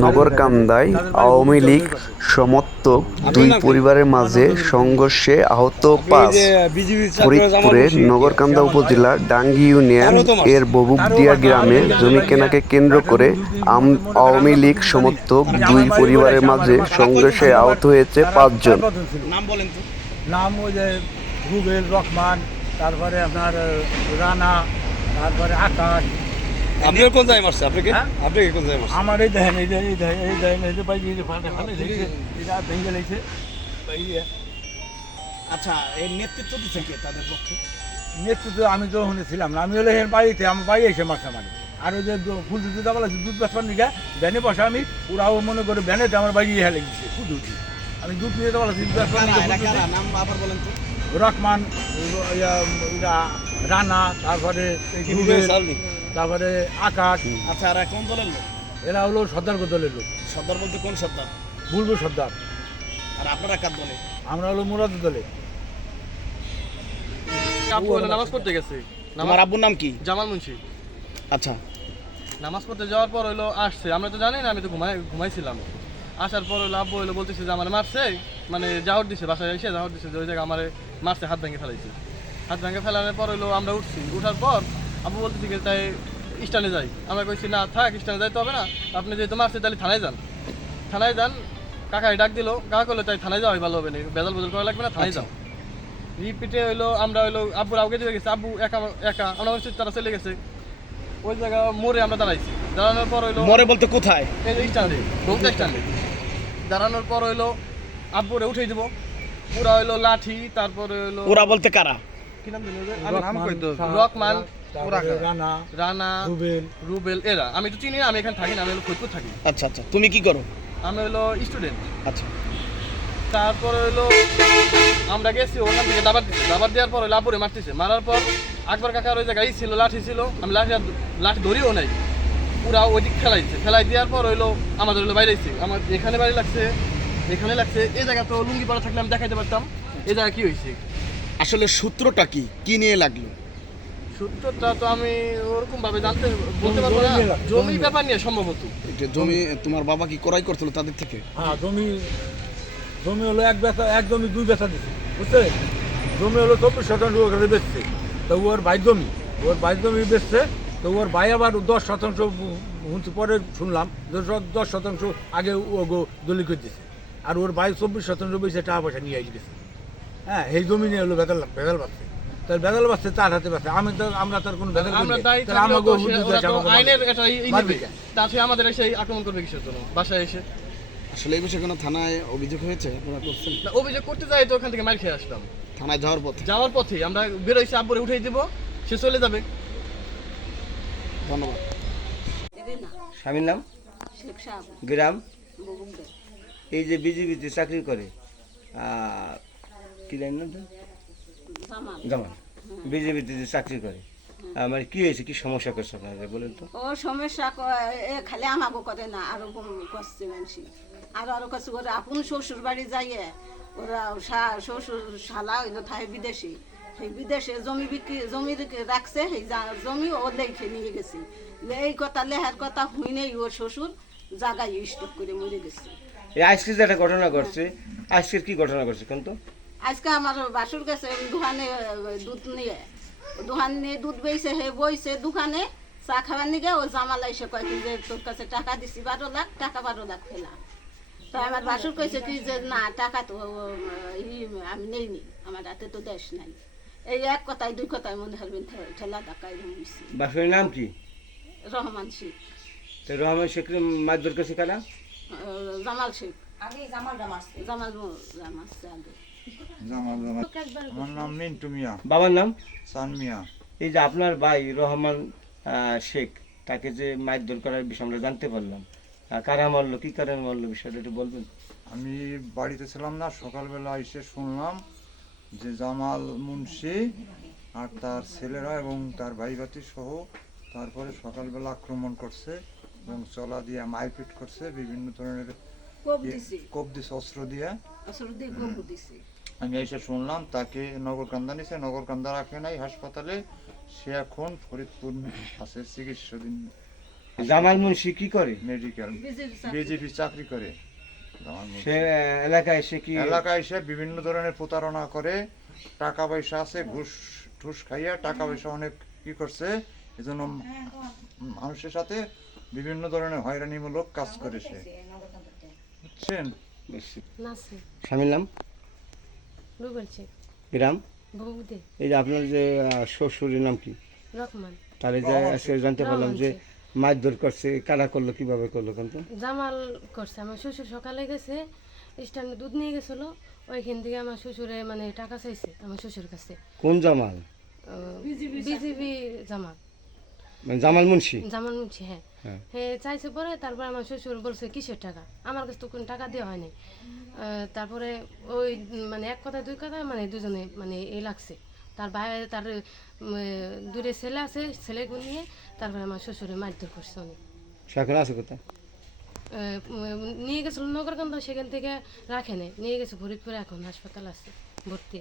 নগরকান্দায় আওয়ামী লীগ সমর্থক দুই পরিবারের মাঝে সংঘর্ষে আহত ৫। ফরিদপুরের নগরকান্দা উপজেলার ডাঙ্গি ইউনিয়ন এর ববুকদিয়া গ্রামে জমি কেনাকে কেন্দ্র করে আওয়ামী লীগ সমর্থক দুই পরিবারের মাঝে সংঘর্ষে আহত হয়েছে ৫ জন। নাম বলেন তো। নাম ওই যে রুবেল, রহমান, তারপরে আপনার রানা, তারপরে আকাশ। আপনি কোন জায়গায় মারছে? আপনি কোন জায়গায় মারছে? আমার এই দেখেন, এই দেখেন এই যে ভাই ফাটে লেগেছে, এটা ভেঙে লেগেছে। আচ্ছা, এর নেতৃত্ব দিচ্ছে কে তাদের পক্ষে? নেতৃত্ব আমি তো ওখানে ছিলাম না, আমি হলে এর বাড়িতে, আমার বাড়ি এসে মারছে মারি। আর ওই যে ফুল দিতে যাওয়া লাগছে দুধ বেচবার নিকা ভ্যানে বসা, আমি ওরাও মনে করে ভ্যানেতে আমার বাড়ি হেলে গেছে ফুল দিচ্ছি। আমি দুধ নিয়ে যাওয়া লাগছি দুধ বেচবার নিকা। নাম আবার বলেন তো। রহমান, রানা, তারপরে রুবেল, তারপরে আকাশ। আচ্ছা, আর কোন দলের লোক? এরা হলো সর্দার দলের লোক। সর্দার বলতে কোন সর্দার? বুলবুল সর্দার। আর আপনারা কার দলে? আমরা হলো মুরাদ দলে। আব্বু হলো নামাজ পড়তে গেছে। আমার আব্বুর নাম কি? জামাল মুন্সি। আচ্ছা, নামাজ পড়তে যাওয়ার পর হইলো আসছে, আমরা তো জানি না, আমি তো ঘুমাইছিলাম। আসার পর হইলো আব্বু হইলো বলতেছে যে আমার মারছে, মানে জাহর দিছে, বাসায় এসে জাহর দিছে যে ওই জায়গায় আমার মারছে, হাত ভেঙে ফেলাইছে। হাত ভেঙে ফেলানোর পর হইলো আমরা উঠছি, উঠার পর আব্বু বলতেছি যে তাই স্ট্যান্ডে যাই। আমরা কইছি না থাক, স্ট্যান্ডে যাইতে হবে না, আপনি যেহেতু মারছে তাহলে থানায় যান। থানায় যান, কাকাই ডাক দিল, কাকা করলো তাই থানায় যাওয়াই ভালো হবে না, বেজাল বদল করা লাগবে না, থানায় যাও। রিপিটে হইলো আমরা হইলো আব্বুর আগে দিয়ে গেছে, আব্বু একা একা আমরা বলছি তারা চলে গেছে। ওই জায়গা মোড়ে আমরা দাঁড়াইছি, দাঁড়ানোর পর হইলো মরে বলতে কোথায়? এই যে স্ট্যান্ডে, বলতে স্ট্যান্ডে দাঁড়ানোর পর হইলো আব্বুরে উঠেই দিব। পুরা হইলো লাঠি, তারপরে হইলো ওরা বলতে কারা? কি নাম দিল ওদের? আমি নাম কই তো, রহমান, রানা, রুবেল এরা। আমি তো চিনি না, আমি এখানে থাকি না, আমি হলো ফরিদপুর থাকি। আচ্ছা আচ্ছা, তুমি কি করো? আমি হলো স্টুডেন্ট। আচ্ছা, তারপরে হইলো আমরা গেছি ওখান থেকে দাবার দেওয়ার পর হইলো আব্বুরে মারতেছে। মারার পর আকবর কাকার ওই জায়গায় ছিল, লাঠি ছিল, আমি লাঠি ধরিও নাই, পুরা ওই দিক ফেলাই দেওয়ার পর হইলো আমাদের হইলো বাইরে এসেছি। আমার এখানে বাড়ি লাগছে, এখানে লাগছে, এই জায়গা তো লুঙ্গি পরা থাকলে আমি দেখাইতে পারতাম এই জায়গা কি হয়েছে। আসলে সূত্রটা কি নিয়ে লাগলো? সূত্রটা তো আমি ওরকম ভাবে বলতে পারবো না, জমি ব্যাপার নিয়ে সম্ভবত। এটা জমি তোমার বাবা কি ক্রয় করছিল তাদের থেকে? হ্যাঁ, জমি হলো এক জমি দুই বেচা দিচ্ছে, বুঝছেন? জমি হলো 24% ওখানে বেচছে, তো ওর ভাই জমি বেচছে, তো ওর ভাই আবার 10% পরে শুনলাম 10% আগে ও দলি করে দিচ্ছে, আর ওর ভাই 24% বেশি টাকা পয়সা নিয়ে গেছে। হ্যাঁ, এই জমি নিয়ে হলো বেদাল পাচ্ছে, তার বেদাল পাচ্ছে তার হাতে পাচ্ছে। আমরা তার কোনো বেদাল আইনের একটা তাতে আমাদের এসে আক্রমণ করবে কিসের জন্য বাসায় এসে? আসলে এই বিষয়ে কোনো থানায় অভিযোগ হয়েছে? আপনারা করছেন? না, অভিযোগ করতে যাই তো ওখান থেকে মার খেয়ে আসলাম। থানায় যাওয়ার পথে আমরা বেরোইছি, আব্বুরে উঠেই দিব, সে চলে যাবে। ধন্যবাদ। স্বামীর নাম? গ্রাম? এই যে বিজিবিতে চাকরি করে, কি লাইন নাম? জামাল। বিজিবিতে যে চাকরি করে, মানে কি হয়েছে, কি সমস্যা করছে আপনাদের বলেন তো? ও সমস্যা খালি আমাকে করে না, আরো করছে মানুষ, আরো কাছে করে আপন শ্বশুর বাড়ি যাইয়ে ওরা শ্বশুর শালা হইলো থাকে বিদেশি, সেই বিদেশে জমি রাখছে, সেই জমি ও লেখে নিয়ে গেছে। এই কথা লেহার কথা হুই নেই, ওর শ্বশুর জায়গায় স্টক করে মরে গেছে। এই আজকে যে একটা ঘটনা ঘটছে, আজকের কি ঘটনা ঘটছে কোন তো? আজকে আমার বাসুর গেছে দোকানে দুধ নিয়ে, দুধ বেইছে, হে বইছে দোকানে চা খাবার নিগে, ও জামালা এসে কয় কি যে তোর কাছে টাকা দিছি 12 লাখ, টাকা 12 লাখ ফেলা। তো আমার বাসুর কইছে কি যে না, টাকা তো আমি নেইনি, আমার হাতে তো দেশ নাই। এই এক কথায় দুই কথায় মনে হারবেন ঠেলা ধাক্কায় রয়েছে। বাসুরের নাম কি? রহমান শেখ। তো রহমান শেখ মারধর করছে কারা? জামাল শেখ আগে, জামাল মারছে আগে। আমার নাম মিন্টু মিয়া। বাবার নাম? সান মিয়া। এই যে আপনার ভাই রহমান শেখ, তাকে যে মারধর করার বিষয় আমরা জানতে পারলাম, কারা মারলো, কি কারণে মারলো, বিষয়টা একটু বলবেন? আমি বাড়িতে ছিলাম না, সকালবেলা এসে শুনলাম যে জামাল মুন্সি আর তার ছেলেরা এবং তার ভাই ভাতি সহ তারপরে সকালবেলা আক্রমণ করছে এবং চলা দিয়ে মারপিট করছে, বিভিন্ন ধরনের কোপ দিছে, অস্ত্র দিয়ে কোপ দিছে। আমি এসে শুনলাম, তাকে নগরকান্দা নিছে, নগরকান্দা রাখে নাই হাসপাতালে, সে এখন ফরিদপুর আছে চিকিৎসাধীন জামাল মুন্সি কি করে? মেডিকেল বিজেপি চাকরি করে জামাল মুন্সি। সে এলাকায় এসে কি এলাকায় এসে বিভিন্ন ধরনের প্রতারণা করে, টাকা পয়সা আছে, ঘুষ ঠুস খাইয়া টাকা পয়সা অনেক কি করছে, এজন্য মানুষের সাথে বিভিন্ন ধরনের হয়রানিমূলক কাজ করে সে, বুঝছেন? নাসি স্বামীর নাম? রুবেল শেখ গ্রাম? বহুদে এই যে আপনার যে শ্বশুরের নাম কি? রহমান তাহলে যে আজকে জানতে পারলাম যে মারধর করছে, কারা করলো, কিভাবে করলো? কিন্তু জামাল করছে। আমার শ্বশুর সকালে গেছে স্ট্যান্ডে দুধ নিয়ে গেছিলো, ওইখান থেকে আমার শ্বশুরে মানে টাকা চাইছে আমার শ্বশুর কাছে। কোন জামাল? বিজেপি জামাল, মানে জামাল মুন্সি? জামাল মুন্সি, হ্যাঁ। হ্যাঁ চাইছে পরে, তারপরে আমার শ্বশুর বলছে কিসের টাকা, আমার কাছে তো কোনো টাকা দেওয়া হয়নি। তারপরে ওই মানে এক কথা দুই কথা মানে দুজনে মানে লাগছে। তার বাইরে তার দূরে ছেলে আছে, ছেলেগুলো নিয়ে তারপরে আমার শ্বশুরে মারধর করছে অনেক। সে এখন আছে কোথায়? নিয়ে গেছিল নগরকান্দা, সেখান থেকে রাখে নেই, নিয়ে গেছে ফরিদপুরে, এখন হাসপাতাল আছে ভর্তি।